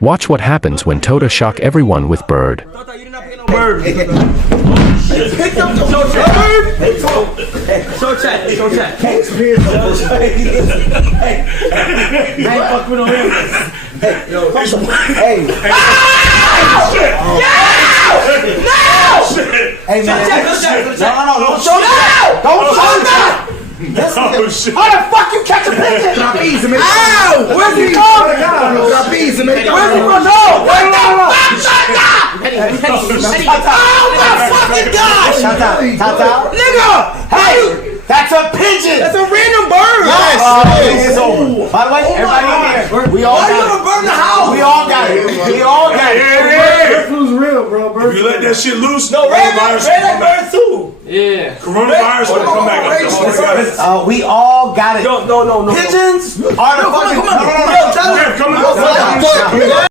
Watch what happens when Tota shock everyone with bird. Tota, you did not pick no bird. Pick up the bird. Show chat. Hey, fuck with him. Hey. Hey, man. Don't show that. How the fuck you catch a pigeon? Trapeze, man. Ow! Where's he from? Trapeze, man. Where's he from? No! What the fuck? Oh my fucking gosh! Tota. Nigga! Hey! That's a pigeon! That's a random bird! Yes! It's over. By the way, everybody in here, we all got it. Why you gonna burn the house? We all got it. We all got it. Bird flu's real, bro. If you let that shit loose, no, coronavirus will come back. Too. Yeah. Coronavirus will come back. We all got it. No. Pigeons are the fucking... No. Come on.